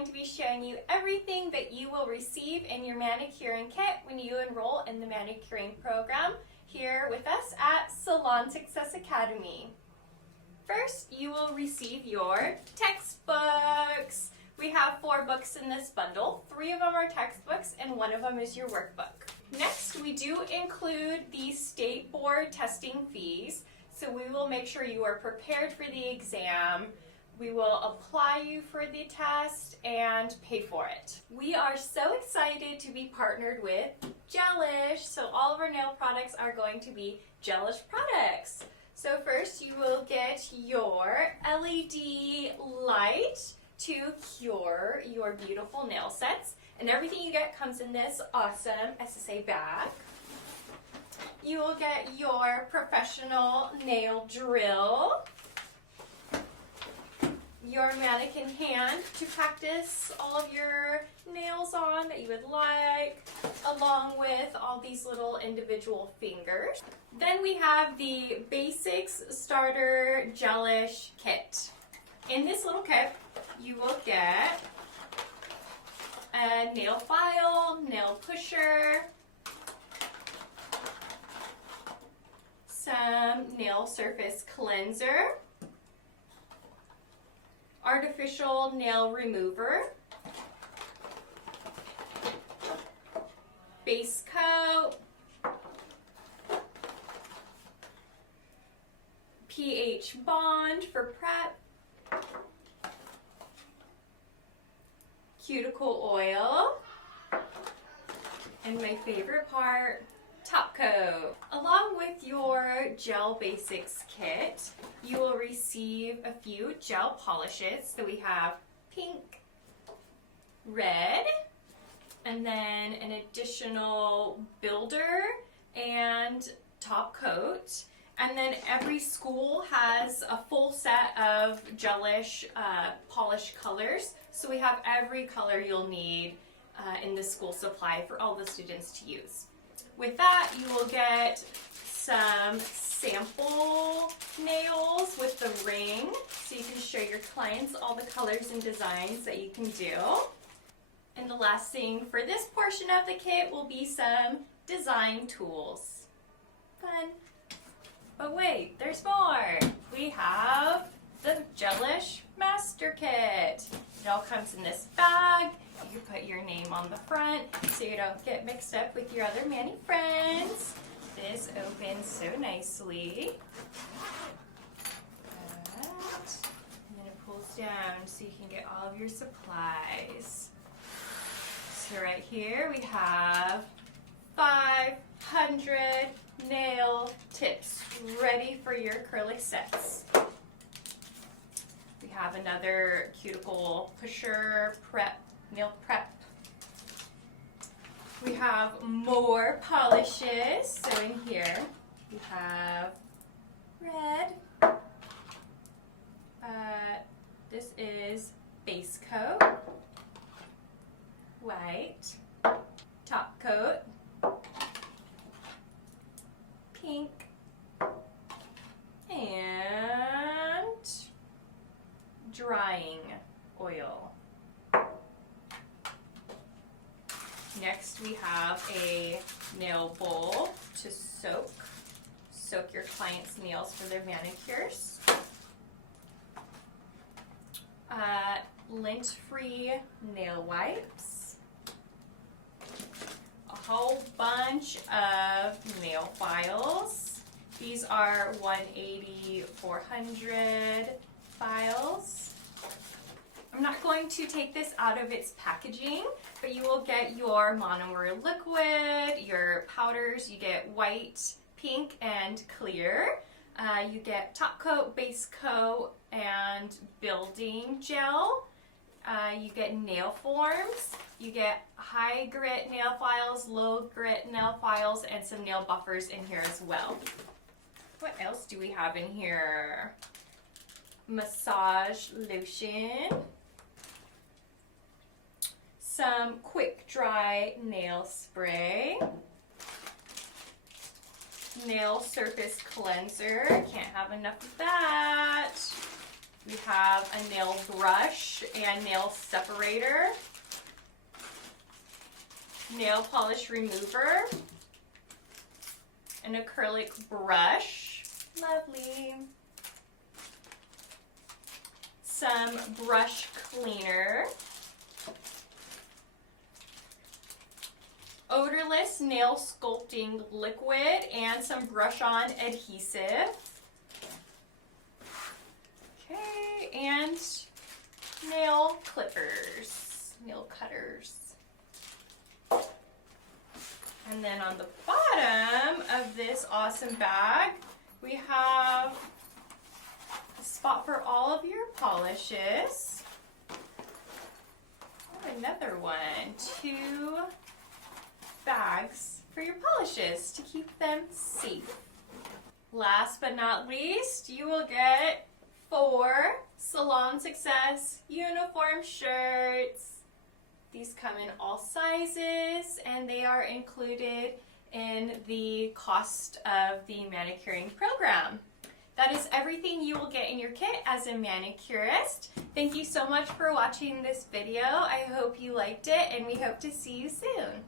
going to be showing you everything that you will receive in your manicuring kit when you enroll in the manicuring program here with us at Salon Success Academy. First, you will receive your textbooks. We have 4 books in this bundle. 3 of them are textbooks and 1 of them is your workbook. Next, we do include the state board testing fees, so we will make sure you are prepared for the exam. We will apply you for the test and pay for it. We are so excited to be partnered with Gelish, so all of our nail products are going to be Gelish products. So first you will get your LED light to cure your beautiful nail sets, and everything you get comes in this awesome SSA bag. You will get your professional nail drill, your mannequin hand to practice all of your nails on that you would like, along with all these little individual fingers. Then we have the Basics Starter Gelish Kit. In this little kit, you will get a nail file, nail pusher, some nail surface cleanser, artificial nail remover, base coat, pH bond for prep, cuticle oil, and my favorite part, top coat. Along with your Gel Basics kit, you will receive a few gel polishes. So we have pink, red, and then an additional builder and top coat. And then every school has a full set of Gelish polish colors. So we have every color you'll need in the school supply for all the students to use. With that, you will get some sample nails with the ring, so you can show your clients all the colors and designs that you can do. And the last thing for this portion of the kit will be some design tools. Fun. But wait, there's more. We have the Gelish Master Kit. It all comes in this bag. You put your name on the front so you don't get mixed up with your other mani friends. This opens so nicely. And then it pulls down so you can get all of your supplies. So right here we have 500 nail tips ready for your acrylic sets. We have another cuticle pusher nail prep. We have more polishes. So in here we have red. This is base coat, white, top coat, pink, and drying oil. Next we have a nail bowl to soak your clients' nails for their manicures. Lint-free nail wipes. A whole bunch of nail files. These are 180, 400 files. I'm not going to take this out of its packaging, but you will get your monomer liquid, your powders. You get white, pink, and clear. You get top coat, base coat, and building gel. You get nail forms. You get high grit nail files, low grit nail files, and some nail buffers in here as well. What else do we have in here? Massage lotion. Some quick dry nail spray. Nail surface cleanser. Can't have enough of that. We have a nail brush and nail separator, nail polish remover, an acrylic brush, lovely, some brush cleaner, odorless nail sculpting liquid, and some brush-on adhesive. Okay, and nail clippers, nail cutters. And then on the bottom of this awesome bag, we have a spot for all of your polishes. Oh, another one, 2 bags for your polishes to keep them safe. Last but not least, you will get 4 Salon Success uniform shirts. These come in all sizes and they are included in the cost of the manicuring program. That is everything you will get in your kit as a manicurist. Thank you so much for watching this video. I hope you liked it and we hope to see you soon.